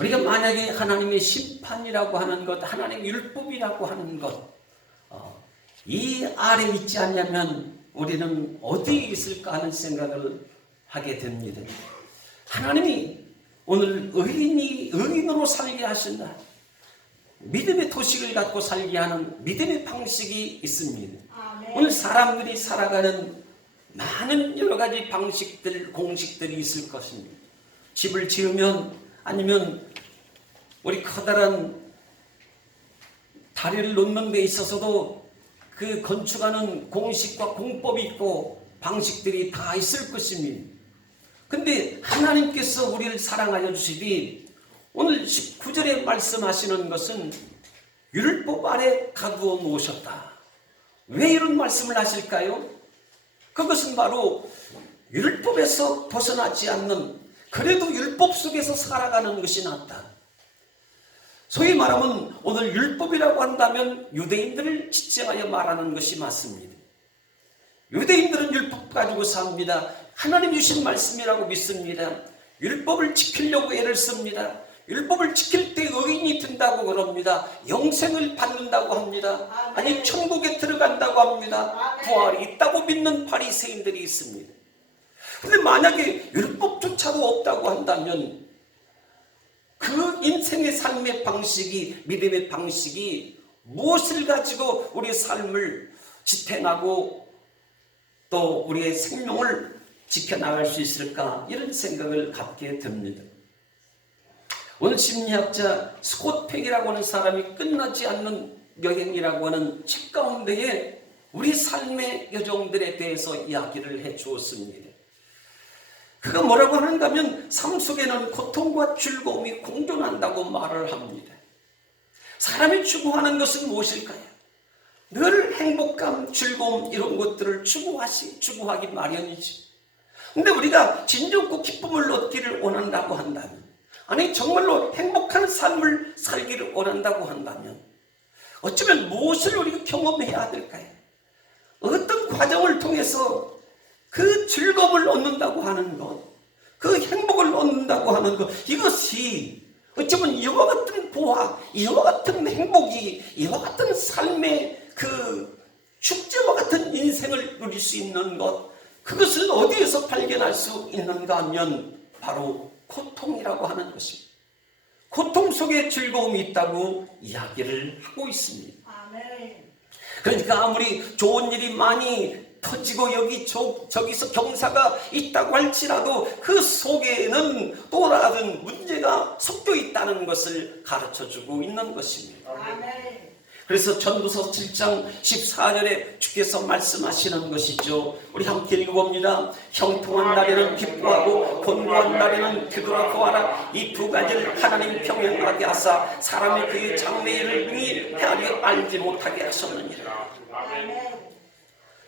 우리가 만약에 하나님의 심판이라고 하는 것, 하나님의 율법이라고 하는 것, 이 아래 있지 않냐면 우리는 어디에 있을까 하는 생각을 하게 됩니다. 하나님이 오늘 의인으로 살게 하신다. 믿음의 도식을 갖고 살게 하는 믿음의 방식이 있습니다. 오늘 사람들이 살아가는 많은 여러 가지 방식들, 공식들이 있을 것입니다. 집을 지으면 아니면 우리 커다란 다리를 놓는 데 있어서도 그 건축하는 공식과 공법이 있고 방식들이 다 있을 것입니다. 근데 하나님께서 우리를 사랑하여 주시니 오늘 19절에 말씀하시는 것은 율법 아래 가두어 놓으셨다. 왜 이런 말씀을 하실까요? 그것은 바로 율법에서 벗어나지 않는, 그래도 율법 속에서 살아가는 것이 낫다. 소위 말하면 오늘 율법이라고 한다면 유대인들을 지칭하여 말하는 것이 맞습니다. 유대인들은 율법 가지고 삽니다. 하나님 주신 말씀이라고 믿습니다. 율법을 지키려고 애를 씁니다. 율법을 지킬 때 의인이 된다고 그럽니다. 영생을 받는다고 합니다. 아니 천국에 들어간다고 합니다. 부활이 있다고 믿는 바리새인들이 있습니다. 그런데 만약에 율법조차도 없다고 한다면 그 인생의 삶의 방식이, 믿음의 방식이 무엇을 가지고 우리의 삶을 지탱하고 또 우리의 생명을 지켜나갈 수 있을까, 이런 생각을 갖게 됩니다. 오늘 심리학자 스콧 팩이라고 하는 사람이 끝나지 않는 여행이라고 하는 책 가운데에 우리 삶의 여정들에 대해서 이야기를 해 주었습니다. 그가 뭐라고 하는가 하면 삶 속에는 고통과 즐거움이 공존한다고 말을 합니다. 사람이 추구하는 것은 무엇일까요? 늘 행복감, 즐거움 이런 것들을 추구하기 마련이지. 근데 우리가 진정고 기쁨을 얻기를 원한다고 한다면, 아니 정말로 행복한 삶을 살기를 원한다고 한다면 어쩌면 무엇을 우리가 경험해야 될까요? 어떤 과정을 통해서 그 즐거움을 얻는다고 하는 것, 그 행복을 얻는다고 하는 것, 이것이 어쩌면 이와 같은 보화, 이와 같은 행복이, 이와 같은 삶의 그 축제와 같은 인생을 누릴 수 있는 것, 그것은 어디에서 발견할 수 있는가 하면 바로 고통이라고 하는 것입니다. 고통 속에 즐거움이 있다고 이야기를 하고 있습니다. 그러니까 아무리 좋은 일이 많이 터지고 저기서 경사가 있다고 할지라도 그 속에는 또 다른 문제가 섞여 있다는 것을 가르쳐주고 있는 것입니다. 그래서 전도서 7장 14절에 주께서 말씀하시는 것이죠. 우리 함께 읽어봅니다. 형통한 날에는 기뻐하고 곤고한 날에는 되돌아보아라. 이 두 가지를 하나님 평행하게 하사 사람이 그의 장래일을 능히 헤아려 알지 못하게 하셨느니라.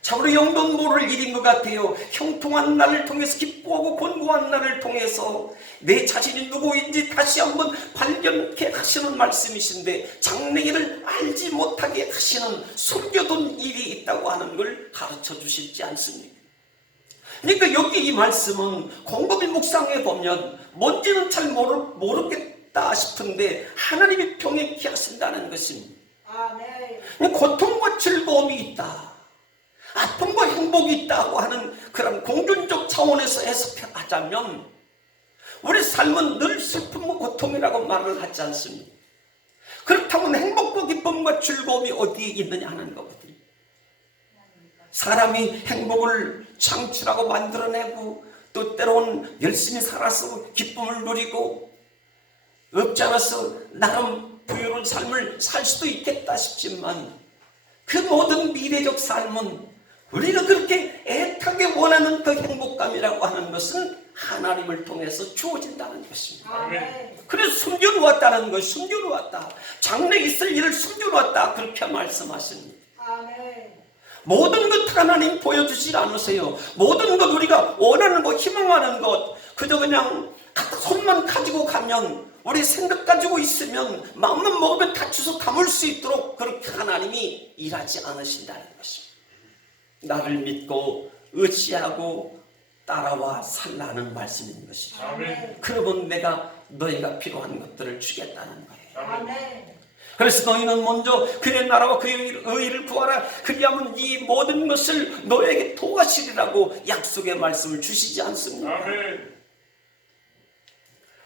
참으로 영돈 모를 일인 것 같아요. 형통한 날을 통해서 기뻐하고 곤고한 날을 통해서 내 자신이 누구인지 다시 한번 발견케 하시는 말씀이신데, 장래일을 알지 못하게 하시는 숨겨둔 일이 있다고 하는 걸 가르쳐 주시지 않습니까? 그러니까 여기 이 말씀은 곰곰이 묵상해 보면 뭔지는 잘 모르겠다 싶은데 하나님이 평행케 하신다는 것입니다. 고통과 즐거움이 있다, 아픔과 행복이 있다고 하는 그런 공존적 차원에서 해석하자면 우리 삶은 늘 슬픔과 고통이라고 말을 하지 않습니까? 그렇다면 행복과 기쁨과 즐거움이 어디에 있느냐 하는 거거든요. 사람이 행복을 창출하고 만들어내고 또 때로는 열심히 살아서 기쁨을 누리고 없지 않아서 나름 부유로운 삶을 살 수도 있겠다 싶지만 그 모든 미래적 삶은 우리가 그렇게 애타게 원하는 그 행복감이라고 하는 것은 하나님을 통해서 주어진다는 것입니다. 그래서 숨겨놓았다는 것, 숨겨놓았다. 장래에 있을 일을 숨겨놓았다. 그렇게 말씀하십니다. 모든 것 하나님 보여주지 않으세요. 모든 것 우리가 원하는 것, 희망하는 것, 그저 그냥 손만 가지고 가면, 우리 생각 가지고 있으면, 마음만 먹으면 다 주워 담을 수 있도록 그렇게 하나님이 일하지 않으신다는 것입니다. 나를 믿고 의지하고 따라와 살라는 말씀인 것이죠. 그러면 내가 너희가 필요한 것들을 주겠다는 거예요. 아멘. 그래서 너희는 먼저 그의 나라와 그의 의를 구하라. 그리하면 이 모든 것을 너에게 도와주리라고 약속의 말씀을 주시지 않습니까? 아멘.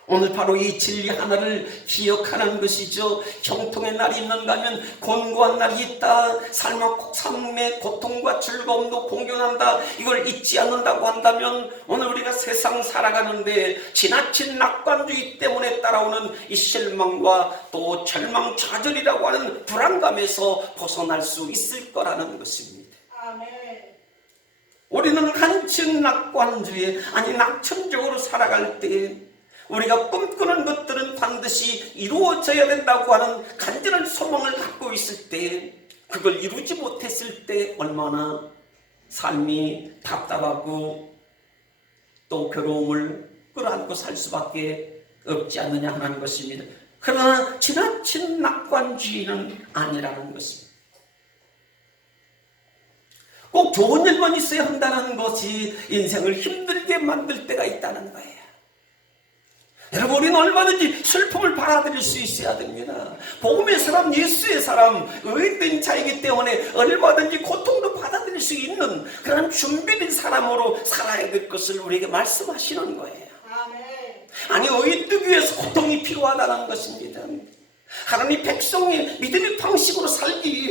오늘 바로 이 진리 하나를 기억하는 것이죠. 형통의 날이 있는가 하면 곤고한 날이 있다. 삶의 고통과 즐거움도 공존한다. 이걸 잊지 않는다고 한다면 오늘 우리가 세상 살아가는데 지나친 낙관주의 때문에 따라오는 이 실망과 또 절망, 좌절이라고 하는 불안감에서 벗어날 수 있을 거라는 것입니다. 아멘. 우리는 한층 낙관주의, 아니 낙천적으로 살아갈 때 우리가 꿈꾸는 것들은 반드시 이루어져야 된다고 하는 간절한 소망을 갖고 있을 때, 그걸 이루지 못했을 때 얼마나 삶이 답답하고 또 괴로움을 끌어안고 살 수밖에 없지 않느냐 하는 것입니다. 그러나 지나친 낙관주의는 아니라는 것입니다. 꼭 좋은 일만 있어야 한다는 것이 인생을 힘들게 만들 때가 있다는 거예요. 여러분, 우리는 얼마든지 슬픔을 받아들일 수 있어야 됩니다. 복음의 사람, 예수의 사람, 의된 자이기 때문에 얼마든지 고통도 받아들일 수 있는 그런 준비된 사람으로 살아야 될 것을 우리에게 말씀하시는 거예요. 아멘. 아니, 의되기 위해서 고통이 필요하다는 것입니다. 하나님 백성의 믿음의 방식으로 살기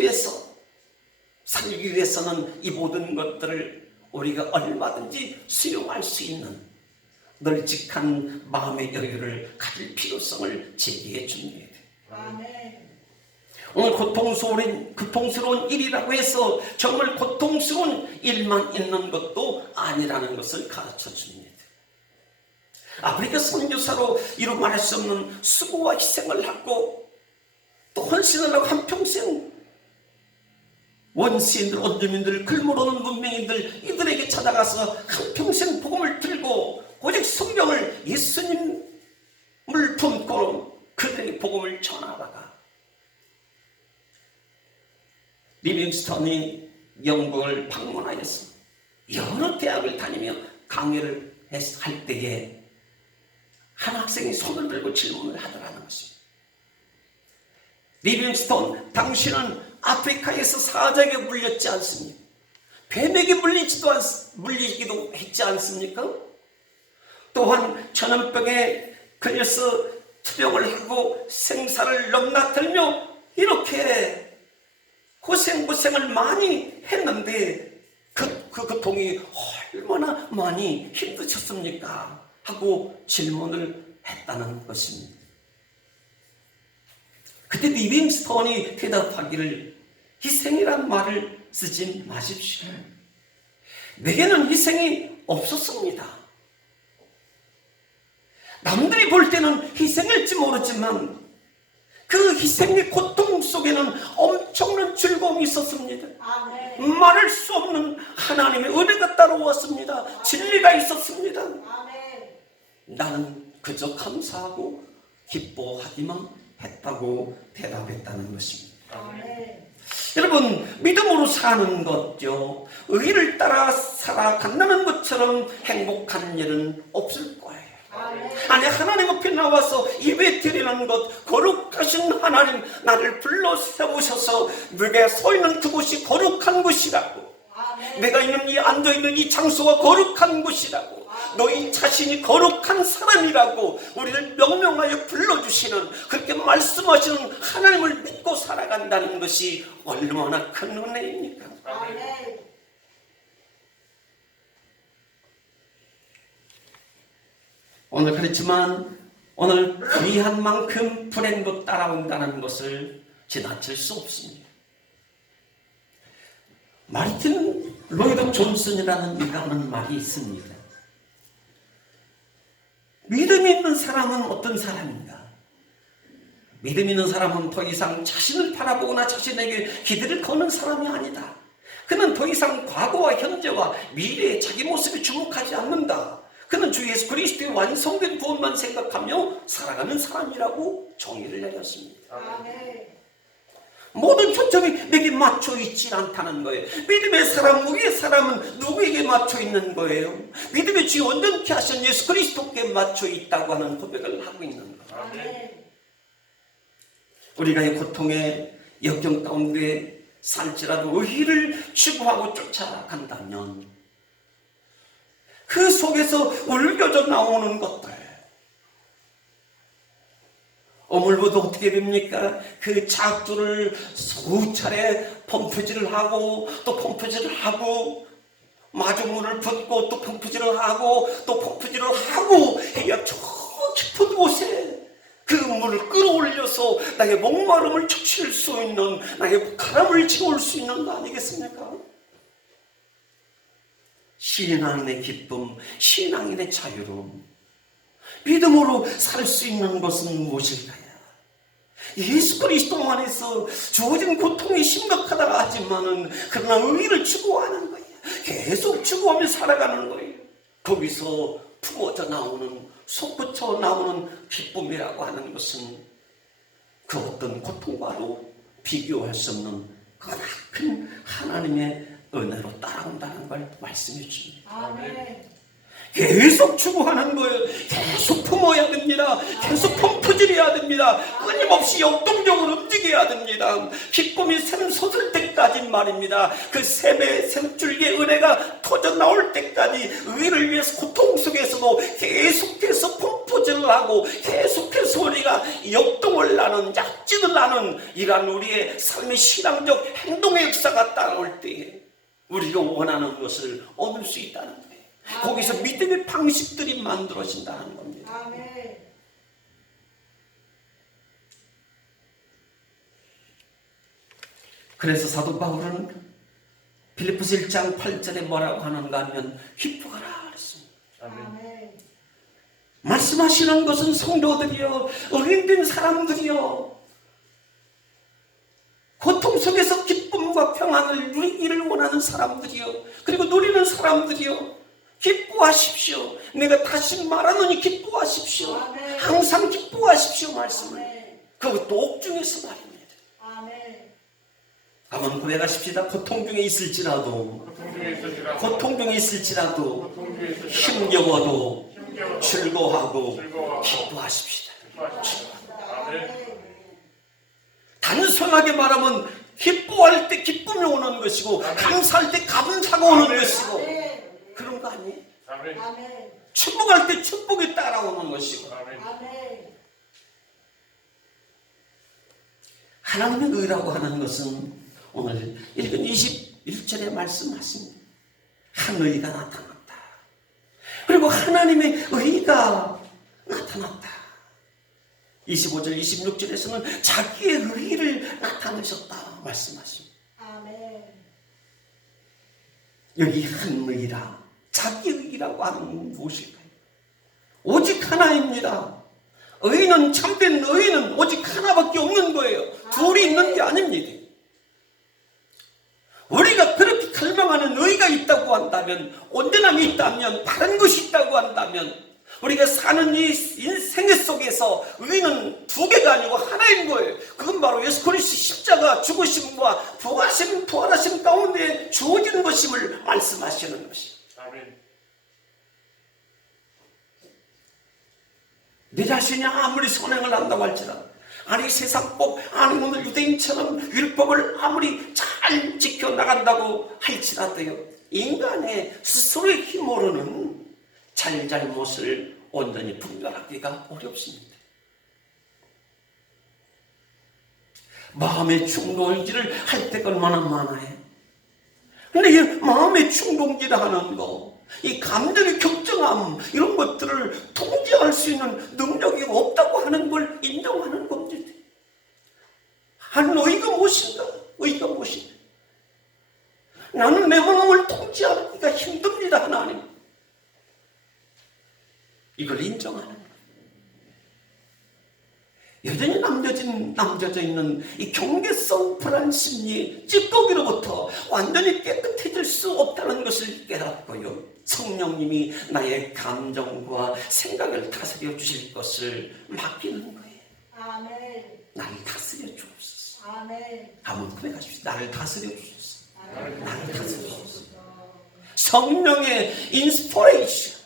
위해서는 이 모든 것들을 우리가 얼마든지 수용할 수 있는 널찍한 마음의 여유를 가질 필요성을 제기해 줍니다. 아멘. 오늘 고통스러운 일이라고 해서 정말 고통스러운 일만 있는 것도 아니라는 것을 가르쳐 줍니다. 아프리카 선교사로 이루 말할 수 없는 수고와 희생을 하고 또 헌신을 하고 한평생 원시인들, 원주민들, 글모르는 문명인들 이들에게 찾아가서 한평생 복음을 들고 오직 성경을, 예수님을 품고 그들에게 복음을 전하다가 리빙스턴이 영국을 방문하였습니다. 여러 대학을 다니며 강의를 할 때에 한 학생이 손을 들고 질문을 하더라는 것입니다. 리빙스턴, 당신은 아프리카에서 사자에게 물렸지 않습니까? 뱀에게 물리기도 했지 않습니까? 또한 전염병에 걸려서 투병을 하고 생사를 넘나들며 이렇게 고생을 많이 했는데 그 고통이 얼마나 많이 힘드셨습니까? 하고 질문을 했다는 것입니다. 그때 리빙스턴이 대답하기를 희생이란 말을 쓰지 마십시오. 내게는 희생이 없었습니다. 남들이 볼 때는 희생일지 모르지만 그 희생의 고통 속에는 엄청난 즐거움이 있었습니다. 아멘. 말할 수 없는 하나님의 은혜가 따라왔습니다. 진리가 있었습니다. 아멘. 나는 그저 감사하고 기뻐하기만 했다고 대답했다는 것입니다. 아멘. 여러분, 믿음으로 사는 것요, 의를 따라 살아간다는 것처럼 행복한 일은 없을 거예요. 아니, 하나님 앞에 나와서 예배 드리는 것, 거룩하신 하나님, 나를 불러 세우셔서 내가 서 있는 그곳이 거룩한 곳이라고, 내가 있는 이 앉아있는 이 장소가 거룩한 곳이라고, 너희 자신이 거룩한 사람이라고 우리를 명명하여 불러주시는, 그렇게 말씀하시는 하나님을 믿고 살아간다는 것이 얼마나 큰 은혜입니까? 아멘. 오늘 그렇지만 오늘 귀한 만큼 불행도 따라온다는 것을 지나칠 수 없습니다. 마르틴 로이드 존슨이라는 이가 하는 말이 있습니다. 믿음 있는 사람은 어떤 사람인가? 믿음 있는 사람은 더 이상 자신을 바라보거나 자신에게 기대를 거는 사람이 아니다. 그는 더 이상 과거와 현재와 미래의 자기 모습에 주목하지 않는다. 그는 주 예수 그리스도의 완성된 구원만 생각하며 살아가는 사람이라고 정의를 내렸습니다. 아멘. 모든 초점이 내게 맞춰 있지 않다는 거예요. 믿음의 사람, 우리의 사람은 누구에게 맞춰 있는 거예요? 믿음의 주 온전케 하신 예수 그리스도께 맞춰 있다고 하는 고백을 하고 있는 거예요. 아멘. 우리가 이 고통의 역경 가운데 살지라도 의의를 추구하고 쫓아간다면 그 속에서 울겨져 나오는 것들, 어물보도 어떻게 됩니까? 그 작두를 수차례 펌프질을 하고 또 펌프질을 하고 마중물을 붓고 또 펌프질을 하고 또 펌프질을 하고 해야 저 깊은 곳에 그 물을 끌어올려서 나의 목마름을 축칠 수 있는, 나의 가람을 채울 수 있는 거 아니겠습니까? 신앙인의 기쁨, 신앙인의 자유로움, 믿음으로 살 수 있는 것은 무엇일까요? 예수 그리스도 안에서 주어진 고통이 심각하다 하지만은 그러나 의의를 추구하는 거예요. 계속 추구하며 살아가는 거예요. 거기서 품어져 나오는, 솟구쳐 나오는 기쁨이라고 하는 것은 그 어떤 고통과도 비교할 수 없는 그보다 큰 하나님의 은혜로 따라온다는 걸 말씀해 줍니다. 아멘. 계속 추구하는 거예요. 계속 품어야 됩니다. 계속 펌프질해야 됩니다. 끊임없이 역동적으로 움직여야 됩니다. 기쁨이 샘솟을 때까지 말입니다. 그 샘줄기의 은혜가 터져 나올 때까지 의를 위해서 고통 속에서도 계속해서 펌프질을 하고 계속해서 우리가 역동을 나는, 약진을 나는 이러한 우리의 삶의 신앙적 행동의 역사가 따라올 때에 우리가 원하는 것을 얻을 수 있다는 거예요. 거기서 믿음의 방식들이 만들어진다는 겁니다. 아멘. 그래서 사도 바울은 빌립보서 1장 8절에 뭐라고 하는가 하면 기뻐하라 그랬습니다. 아멘. 말씀하시는 것은 성도들이요, 어린된 사람들이요, 고통 속에서 기쁨과 평안을 누리기를 원하는 사람들이요, 그리고 누리는 사람들이요, 기뻐하십시오. 내가 다시 말하노니 기뻐하십시오. 아멘. 항상 기뻐하십시오 말씀을. 아멘. 그것도 옥중에서 말입니다. 아멘. 한번 고백하십시다. 고통 중에 있을지라도 힘겨워도 즐거워하고 기뻐하십시다. 아멘. 단순하게 말하면 기뻐할 때 기쁨이 오는 것이고 감사할 때 감사가 오는 것이고 그런 거 아니에요? 아멘. 축복할 때 축복이 따라오는 것이고 아멘. 하나님의 의라고 하는 것은 오늘 읽은 21절에 말씀하십니다. 한 의가 나타났다. 그리고 하나님의 의가 나타났다. 25절, 26절에서는 자기의 의를 나타내셨다 말씀하십니다. 아멘. 여기 한 의라, 자기의 의라고 하는 건 무엇일까요? 오직 하나입니다. 의는, 참된 의는 오직 하나밖에 없는 거예요. 둘이 있는 게 아닙니다. 우리가 그렇게 갈망하는 의가 있다고 한다면, 온전함이 있다면, 바른 것이 있다고 한다면, 우리가 사는 이 인생 속에서 의는 두 개가 아니고 하나인 거예요. 그건 바로 예수 그리스도 십자가 죽으심과 부활하심 가운데 주어진 것임을 말씀하시는 것이에요. 내 자신이 아무리 선행을 한다고 할지라도, 아니 세상법, 아니 오늘 유대인처럼 율법을 아무리 잘 지켜나간다고 할지라도요, 인간의 스스로의 힘으로는 잘잘못을 온전히 분별하기가 어렵습니다. 마음의 충동질을 할 때가 얼마나 많아요. 근데 이 마음의 충동질을 하는 거, 이 감정의 격정함, 이런 것들을 통제할 수 있는 능력이 없다고 하는 걸 인정하는 겁니다. 한 의가 무엇인가? 의가 무엇인가? 나는 내 마음을 통제하기가 힘듭니다, 하나님. 이걸 인정하는 거예요. 여전히 남겨져 있는 이 경계성 불안 심리, 찌꺼기로부터 완전히 깨끗해질 수 없다는 것을 깨닫고요, 성령님이 나의 감정과 생각을 다스려 주실 것을 맡기는 거예요. 아멘. 나를 다스려 주옵소서. 아멘. 한번 고백하십시오. 나를 다스려 주소서. 나를 다스려 주소서. 주소서. 성령의 인스피레이션,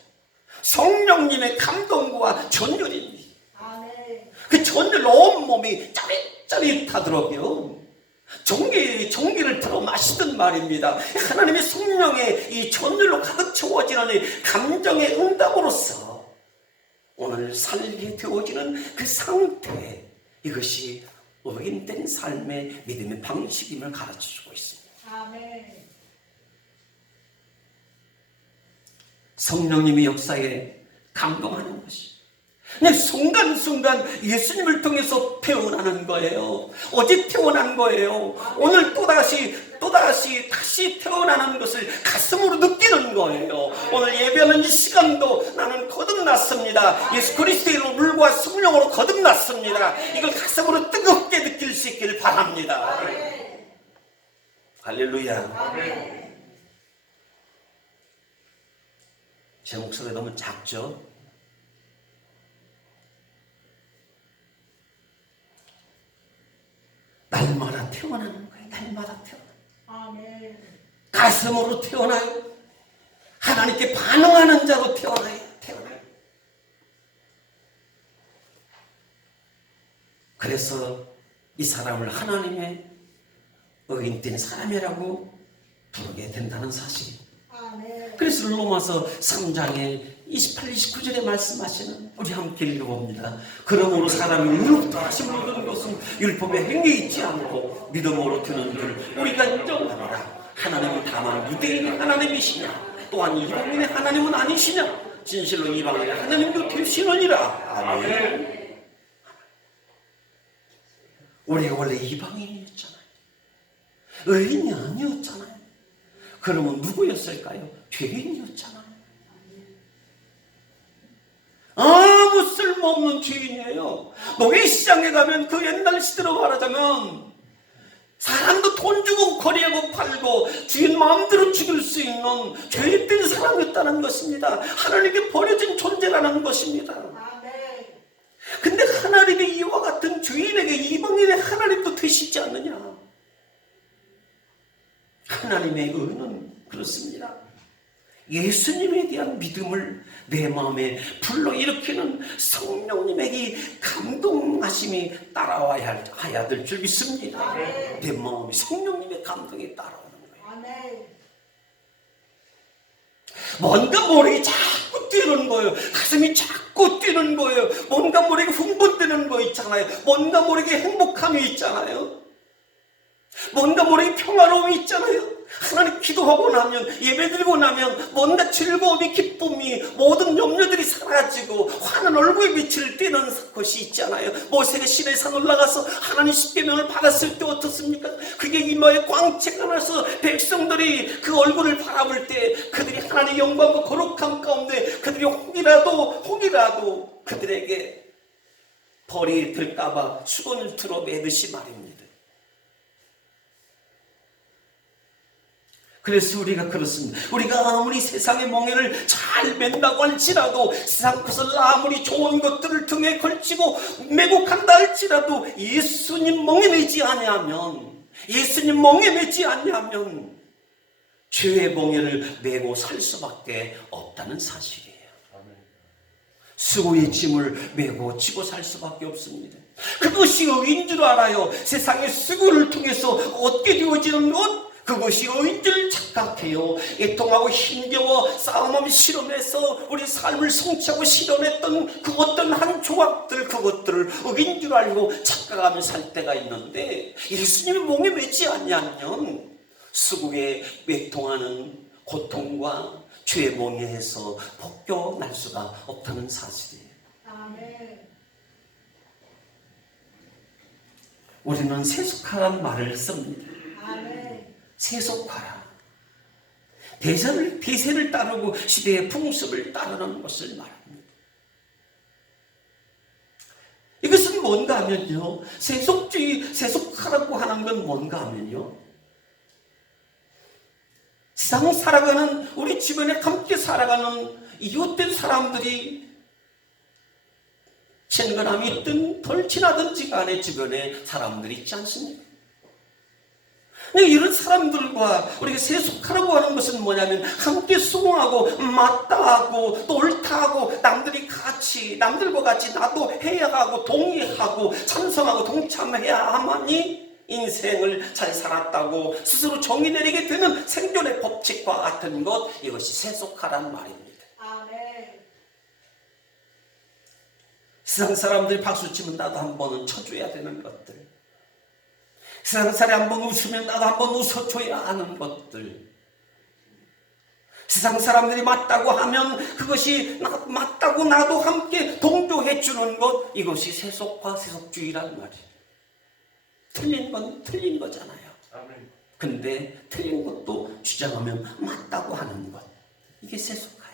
성령님의 감동과 전율입니다. 아멘. 그 전율 온몸이 짜릿짜릿하더라고요. 종기를 들어 마시던 말입니다. 하나님의 성령의 이 전율로 가득 채워지는 이 감정의 응답으로서 오늘 살게 되어지는 그 상태, 이것이 어긴된 삶의 믿음의 방식임을 가르쳐주고 있습니다. 아멘. 성령님의 역사에 감동하는 것이 그냥 순간순간 예수님을 통해서 태어나는 거예요. 어제 태어난 거예요. 오늘 또다시 태어나는 것을 가슴으로 느끼는 거예요. 오늘 예배하는 이 시간도 나는 거듭났습니다. 예수 그리스도의 물과 성령으로 거듭났습니다. 이걸 가슴으로 뜨겁게 느낄 수 있기를 바랍니다. 할렐루야. 제 목소리 너무 작죠? 날마다 태어나는 거예요. 날마다 태어나. 아멘. 가슴으로 태어나요. 하나님께 반응하는 자로 태어나요. 그래서 이 사람을 하나님의 의인된 사람이라고 부르게 된다는 사실. 아멘. 그래서 로마서 3장에 28, 29절에 말씀하시는, 우리 함께 읽어봅니다. 그러므로 사람이 의롭다 하심을 얻은 것은 율법의 행위에 있지 않고 믿음으로 되는 줄 우리가 인정하노라. 하나님은 다만 유대인의 하나님이시냐, 또한 이방인의 하나님은 아니시냐, 진실로 이방인의 하나님도 되시느니라. 아멘. 우리가 원래 이방인이었잖아요. 의인이 아니었잖아요. 그러면 누구였을까요? 죄인이었잖아요. 아무 쓸모없는 죄인이에요. 노예시장에 가면 그 옛날 시대로 말하자면 사람도 돈 주고 거리하고 팔고 주인 마음대로 죽일 수 있는 죄인된 사람이었다는 것입니다. 하나님께 버려진 존재라는 것입니다. 아멘. 근데 하나님이 이와 같은 죄인에게 이방인의 하나님도 되시지 않느냐? 하나님의 의는 그렇습니다. 예수님에 대한 믿음을 내 마음에 불러일으키는 성령님에게 감동하심이 따라와야 될 줄 믿습니다. 아멘. 내 마음에 성령님의 감동이 따라오는 거예요. 아멘. 뭔가 모르게 자꾸 뛰는 거예요. 가슴이 자꾸 뛰는 거예요. 뭔가 모르게 흥분되는 거 있잖아요. 뭔가 모르게 행복함이 있잖아요. 뭔가 모르게 평화로움이 있잖아요. 하나님 기도하고 나면, 예배드리고 나면 뭔가 즐거움이, 기쁨이, 모든 염려들이 사라지고 환한 얼굴에 빛을 띠는 것이 있잖아요. 모세가 시내산 올라가서 하나님 십계명을 받았을 때 어떻습니까? 그게 이마에 광채가 나서 백성들이 그 얼굴을 바라볼 때 그들이 하나님의 영광과 거룩함 가운데 그들이 혹이라도 그들에게 벌이 들까봐 수건을 틀어 매듯이 말입니다. 그래서 우리가 그렇습니다. 우리가 아무리 세상의 멍에를 잘 맨다고 할지라도, 세상 것을 아무리 좋은 것들을 등에 걸치고 메고 간다 할지라도 예수님 멍에 매지 아니하면, 죄의 멍에를 메고 살 수밖에 없다는 사실이에요. 수고의 짐을 메고 지고 살 수밖에 없습니다. 그것이 의인 줄 알아요. 세상의 수고를 통해서 얻게 되어지는 것, 그것이 의인 줄 착각해요. 애통하고 힘겨워 싸움하며 실험해서 우리 삶을 성취하고 실험했던 그 어떤 한 조각들, 그것들을 의인 줄 알고 착각하며 살 때가 있는데, 예수님이 멍에 매지 않냐면 수국에 애통하는 고통과 죄의 멍에에서 벗겨날 수가 없다는 사실이에요. 아멘. 우리는 세속화란 말을 씁니다. 아멘. 세속화라. 대세를 따르고 시대의 풍습을 따르는 것을 말합니다. 이것은 뭔가 하면요, 세속화라고 하는 건 뭔가 하면요, 세상 살아가는, 우리 주변에 함께 살아가는 이웃된 사람들이 친근함이 있든 덜 친하든지 간에 주변에 사람들이 있지 않습니까? 이런 사람들과 우리가 세속하라고 하는 것은 뭐냐면 함께 수긍하고 맞다하고 또 옳다하고 남들과 같이 나도 해야 하고 동의하고 찬성하고 동참해야만이 인생을 잘 살았다고 스스로 정의 내리게 되는 생존의 법칙과 같은 것, 이것이 세속화란 말입니다. 아멘. 세상 사람들이 박수치면 나도 한 번은 쳐줘야 되는 것들, 세상 사람이 한 번 웃으면 나도 한 번 웃어줘야 하는 것들, 세상 사람들이 맞다고 하면 그것이 맞다고 나도 함께 동조해 주는 것, 이것이 세속화, 세속주의란 말이에요. 틀린 건 틀린 거잖아요. 근데 틀린 것도 주장하면 맞다고 하는 것, 이게 세속화예요.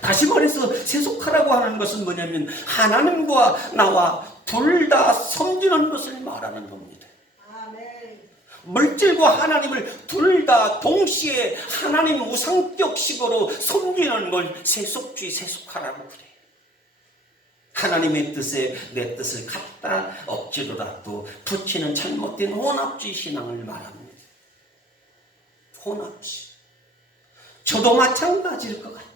다시 말해서 세속화라고 하는 것은 뭐냐면 하나님과 나와 둘 다 섬기는 것을 말하는 겁니다. 아멘. 물질과 하나님을 둘 다 동시에 하나님 우상격식으로 섬기는 걸 세속주의, 세속화라고 그래요. 하나님의 뜻에 내 뜻을 갖다 억지로라도 붙이는 잘못된 혼합주의 신앙을 말합니다. 혼합주의. 저도 마찬가지일 것 같아요.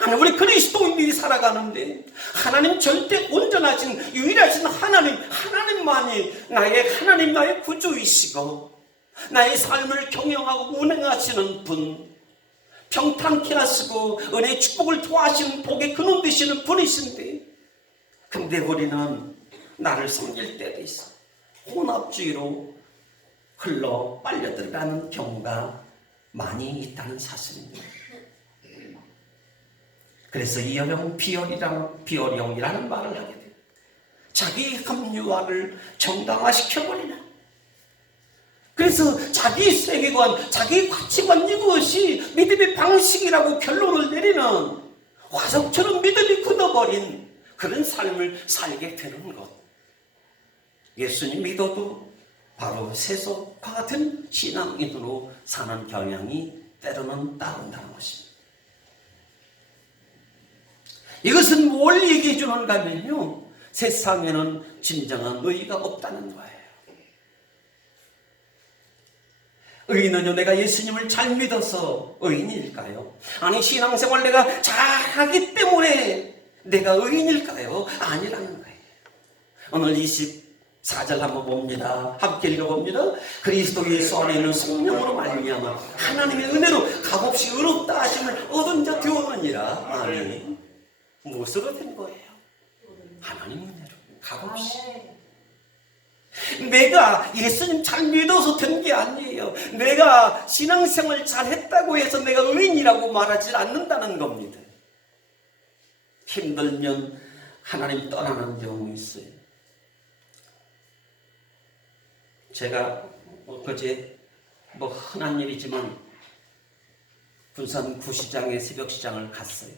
아니, 우리 그리스도인들이 살아가는데 하나님 절대 온전하신 유일하신 하나님만이 나의 하나님, 나의 구주이시고 나의 삶을 경영하고 운행하시는 분, 평탄케 하시고 은혜의 축복을 도와하시는 복의 근원 되시는 분이신데, 근데 우리는 나를 섬길 때도 있어 혼합주의로 흘러 빨려들어가는 경우가 많이 있다는 사실입니다. 그래서 이어령 비어령이라는 말을 하게 돼요. 자기 합리화를 정당화시켜버리는, 그래서 자기 세계관, 자기 가치관, 이것이 믿음의 방식이라고 결론을 내리는 화석처럼 믿음이 굳어버린 그런 삶을 살게 되는 것, 예수님 믿어도 바로 세속과 같은 신앙인으로 사는 경향이 때로는 따른다는 것입니다. 이것은 뭘 얘기해 주는가 하면요, 세상에는 진정한 의의가 없다는 거예요. 의인은요, 내가 예수님을 잘 믿어서 의인일까요? 아니, 신앙생활 내가 잘하기 때문에 내가 의인일까요? 아니라는 거예요. 오늘 24절 한번 봅니다. 함께 읽어봅니다. 그리스도 예수 안에 있는 성령으로 말미암아 하나님의 은혜로 값없이 의롭다 하심을 얻은 자 되었느니라. 아니, 무엇으로 된 거예요? 하나님 은혜로 값없이. 내가 예수님 잘 믿어서 된 게 아니에요. 내가 신앙생활 잘 했다고 해서 내가 의인이라고 말하지 않는다는 겁니다. 힘들면 하나님 떠나는 경우 있어요. 제가 어제 흔한 일이지만 군산 구시장에 새벽시장을 갔어요.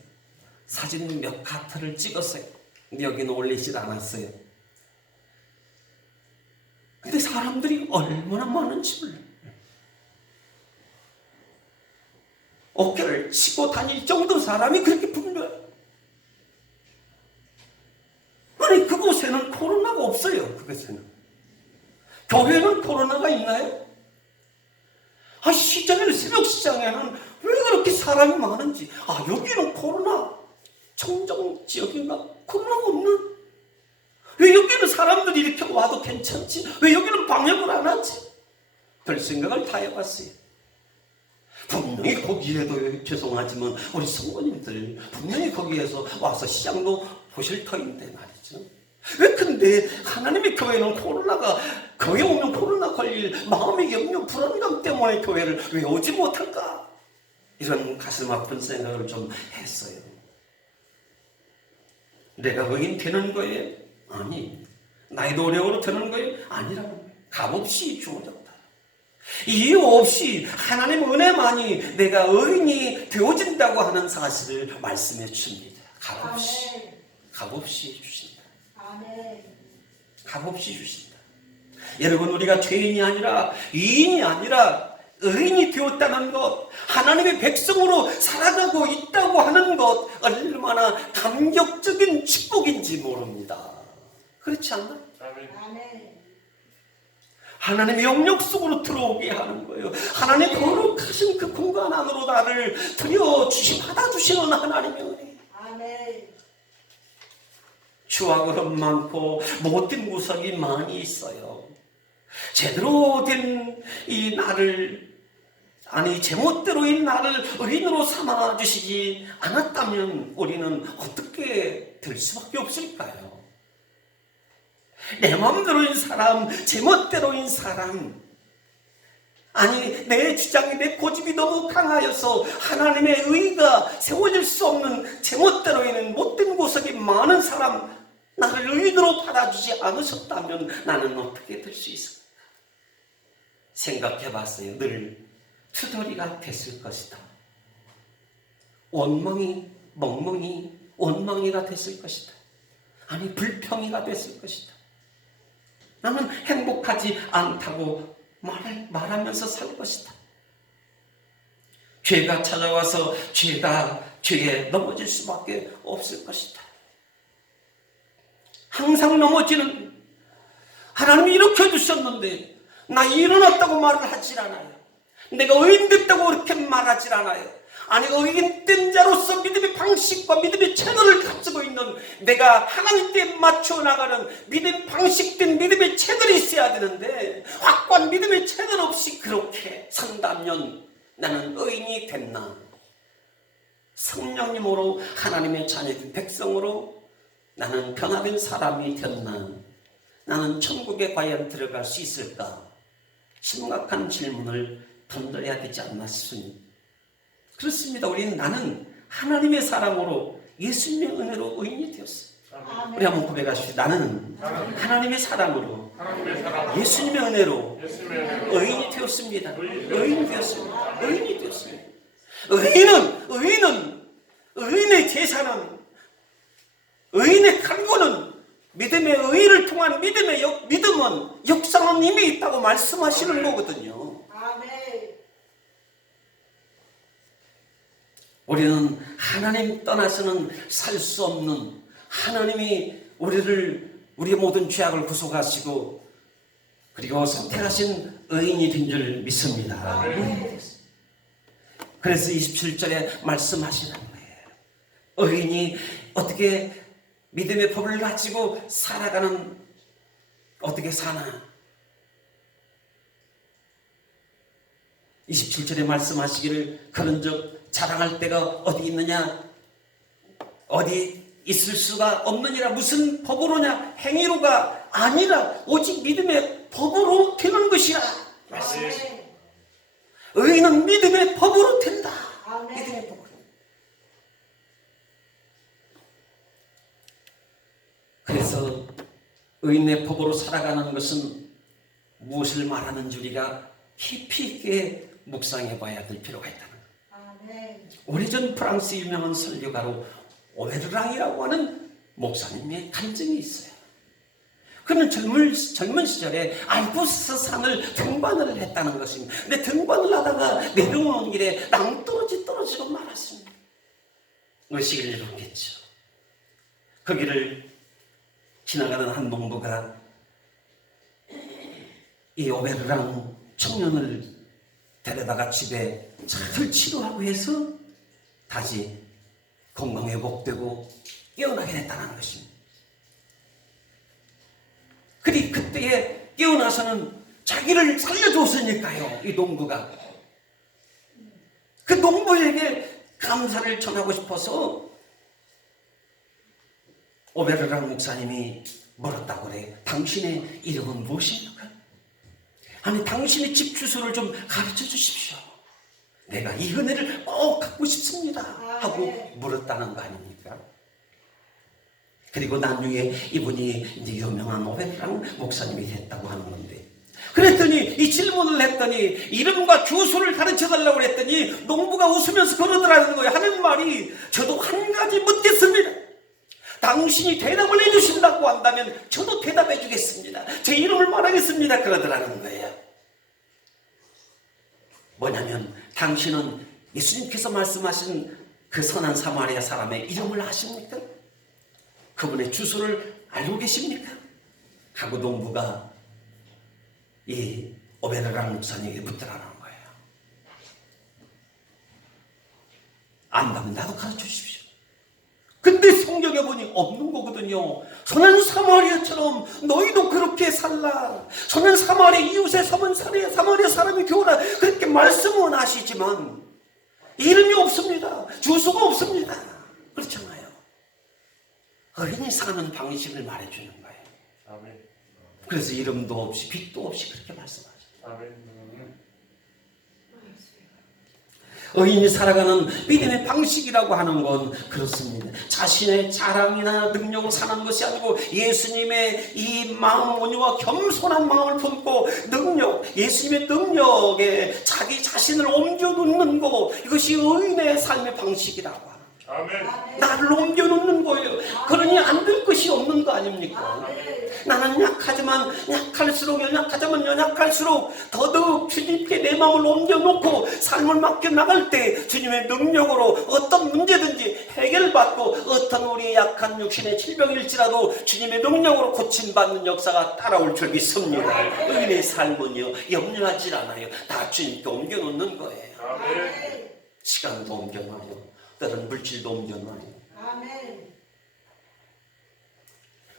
사진 몇 카트를 찍었어요. 근데 여기는 올리질 않았어요. 근데 사람들이 얼마나 많은지 몰라요. 어깨를 치고 다닐 정도 사람이 그렇게 분류해요. 아니, 그곳에는 코로나가 없어요. 그곳에는. 교회는 코로나가 있나요? 시장에는, 새벽시장에는 왜 그렇게 사람이 많은지. 여기는 코로나 청정 지역인가? 코로나가 없나? 왜 여기는 사람들이 이렇게 와도 괜찮지? 왜 여기는 방역을 안 하지? 별 생각을 다 해봤어요. 분명히 거기에도, 죄송하지만 우리 성도님들 분명히 거기에서 와서 시장도 보실 터인데 말이죠. 왜 근데 하나님의 교회는 교회 오면 코로나 걸릴 마음의 염려, 불안감 때문에 교회를 왜 오지 못할까? 이런 가슴 아픈 생각을 좀 했어요. 내가 의인 되는 거예요? 아니. 나의 노력으로 되는 거예요? 아니라는 거예요. 값없이 주어졌다. 이유 없이 하나님 은혜만이 내가 의인이 되어진다고 하는 사실을 말씀해 줍니다. 값없이 주신다. 값없이 주신다. 여러분, 우리가 죄인이 아니라 의인이 아니라 의인이 되었다는 것, 하나님의 백성으로 살아가고 있다고 하는 것, 얼마나 감격적인 축복인지 모릅니다. 그렇지 않나? 하나님의 영역 속으로 들어오게 하는 거예요. 하나님 거룩하신 그 공간 안으로 나를 받아주시는 하나님의 은혜. 아멘. 추악은 많고 못된 구석이 많이 있어요. 제대로 된 이 나를, 제멋대로인 나를 의인으로 삼아주시지 않았다면 우리는 어떻게 될 수밖에 없을까요? 내 마음대로인 사람, 제멋대로인 사람, 내 주장이, 내 고집이 너무 강하여서 하나님의 의가 세워질 수 없는 제멋대로인 못된 구석이 많은 사람, 나를 의인으로 받아주지 않으셨다면 나는 어떻게 될 수 있을까? 생각해봤어요. 늘 투덜이가 됐을 것이다. 원망이가 됐을 것이다. 불평이가 됐을 것이다. 나는 행복하지 않다고 말하면서 살 것이다. 죄가 찾아와서 죄에 넘어질 수밖에 없을 것이다. 항상 넘어지는, 하나님이 이렇게 해주셨는데 나 일어났다고 말을 하질 않아요. 내가 의인 됐다고 그렇게 말하질 않아요. 의인 된 자로서 믿음의 방식과 믿음의 채널을 가지고 있는, 내가 하나님께 맞춰 나가는 믿음의 방식된 믿음의 채널이 있어야 되는데 확고한 믿음의 채널 없이 그렇게 산다면 나는 의인이 됐나? 성령님으로 하나님의 자녀된 백성으로 나는 변화된 사람이 됐나? 나는 천국에 과연 들어갈 수 있을까? 심각한 질문을 던져야 되지 않나 싶습니다. 그렇습니다. 나는 하나님의 사랑으로 예수님의 은혜로 의인이 되었어요. 우리 한번 고백하십시다. 나는 하나님의 사랑으로 예수님의 은혜로 의인이 되었습니다. 의인이 되었습니다. 의인이 되었습니다. 의인의 제사는, 의인의 간구는, 믿음의 의를 통한 믿음은 역사는 이미 있다고 말씀하시는 거거든요. 아멘. 우리는 하나님 떠나서는 살 수 없는, 하나님이 우리의 모든 죄악을 구속하시고 그리고 선택하신 의인이 된 줄 믿습니다. 그래서 27절에 말씀하시는 거예요. 의인이 어떻게 믿음의 법을 가지고 어떻게 사나? 27절에 말씀하시기를, 그런즉 자랑할 데가 어디 있느냐? 어디 있을 수가 없느니라. 무슨 법으로냐? 행위로가 아니라 오직 믿음의 법으로 되는 것이라. 아멘. 의인은 믿음의 법으로 된다. 아멘. 믿음의 법으로. 그래서 의인의 법으로 살아가는 것은 무엇을 말하는지 우리가 깊이 있게 묵상해 봐야 될 필요가 있다는 거예요. 아멘. 오래전 프랑스 유명한 설교가로 오베르랑이라고 하는 목사님의 간증이 있어요. 그는 젊은 시절에 알프스 산을 등반을 했다는 것입니다. 근데 등반을 하다가 내려오는 길에 떨어지고 말았습니다. 의식을 잃었겠죠. 그 길을 지나가는 한 농부가 이 오베르랑 청년을 데려다가 집에 잘 치료하고 해서 다시 건강회복되고 깨어나게 됐다는 것입니다. 그때에 깨어나서는 자기를 살려줬으니까요. 이 농부가. 그 농부에게 감사를 전하고 싶어서 오베르랑 목사님이 물었다고 그래요. 당신의 이름은 무엇입니까? 당신의 집 주소를 좀 가르쳐 주십시오. 내가 이 은혜를 꼭 갖고 싶습니다. 하고 물었다는 거 아닙니까? 그리고 나중에 이분이 이제 유명한 오베르랑 목사님이 됐다고 하는 건데, 그랬더니 이 질문을 했더니 이름과 주소를 가르쳐 달라고 그랬더니 농부가 웃으면서 그러더라는 거예요. 하는 말이, 저도 한 가지 묻겠습니다. 당신이 대답을 해주신다고 한다면 저도 대답해 주겠습니다. 제 이름을 말하겠습니다. 그러더라는 거예요. 뭐냐면, 당신은 예수님께서 말씀하신 그 선한 사마리아 사람의 이름을 아십니까? 그분의 주소를 알고 계십니까? 하고 농부가 이 오베르랑 목사님에게 묻더라는 거예요. 안다면 나도 가르쳐 주십시오. 근데 성경에 보니 없는 거거든요. 선한 사마리아처럼 너희도 그렇게 살라. 선한 사마리아 이웃의 사마리아 사람이 되어라. 그렇게 말씀은 하시지만 이름이 없습니다. 주소가 없습니다. 그렇잖아요. 어린이 사는 방식을 말해주는 거예요. 아멘. 그래서 이름도 없이 빛도 없이 그렇게 말씀하죠. 아멘. 의인이 살아가는 믿음의 방식이라고 하는 건 그렇습니다. 자신의 자랑이나 능력을 사는 것이 아니고 예수님의 이 마음 온유와 겸손한 마음을 품고 예수님의 능력에 자기 자신을 옮겨놓는 거, 이것이 의인의 삶의 방식이라고 하는 거예요. 아멘. 나를 옮겨놓는 거예요. 그러니 안 될 것이 없는 거 아닙니까? 나는 약하지만 연약할수록 더더욱 주님께 내 마음을 옮겨놓고 삶을 맡겨나갈 때 주님의 능력으로 어떤 문제든지 해결받고 어떤 우리의 약한 육신의 질병일지라도 주님의 능력으로 고침받는 역사가 따라올 줄 믿습니다. 의인의 삶은요, 염려하지 않아요. 다 주님께 옮겨놓는 거예요. 아멘. 시간도 옮겨놔요. 때로는 물질도 옮겨놔요. 아멘.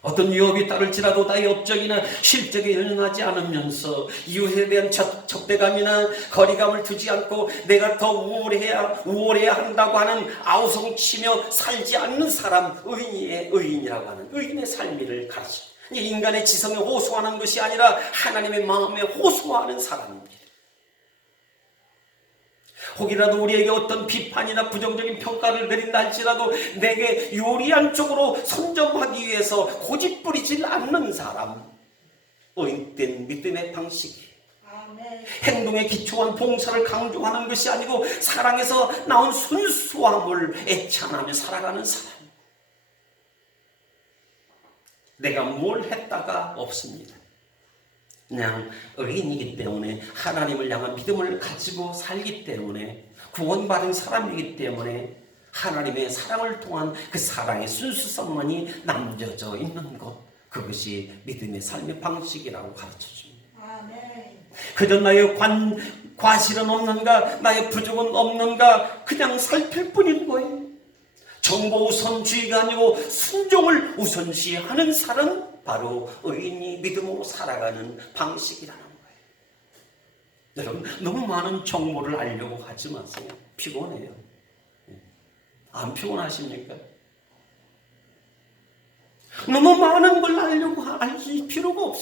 어떤 위협이 따를지라도 나의 업적이나 실적에 연연하지 않으면서 이웃에 대한 적대감이나 거리감을 두지 않고 내가 더 우월해야 한다고 하는 아우성치며 살지 않는 사람, 의인이라고 하는 의인의 삶을 가르쳐. 인간의 지성에 호소하는 것이 아니라 하나님의 마음에 호소하는 사람입니다. 혹이라도 우리에게 어떤 비판이나 부정적인 평가를 내린다 할지라도 내게 유리한 쪽으로 선점하기 위해서 고집부리지 않는 사람, 의인된 믿음의 방식이 아멘. 행동에 기초한 봉사를 강조하는 것이 아니고 사랑에서 나온 순수함을 애찬하며 살아가는 사람. 내가 뭘 했다가 없습니다. 그냥 의인이기 때문에 하나님을 향한 믿음을 가지고 살기 때문에 구원받은 사람이기 때문에 하나님의 사랑을 통한 그 사랑의 순수성만이 남겨져 있는 것, 그것이 믿음의 삶의 방식이라고 가르쳐줍니다. 아멘. 그저 나의 과실은 없는가, 나의 부족은 없는가 그냥 살필 뿐인 거예요. 정보 우선주의가 아니고 순종을 우선시하는 사람, 바로 의인이 믿음으로 살아가는 방식이라는 거예요. 여러분, 너무 많은 정보를 알려고 하지 마세요. 피곤해요. 안 피곤하십니까? 너무 많은 걸 알려고 할 필요가 없어요.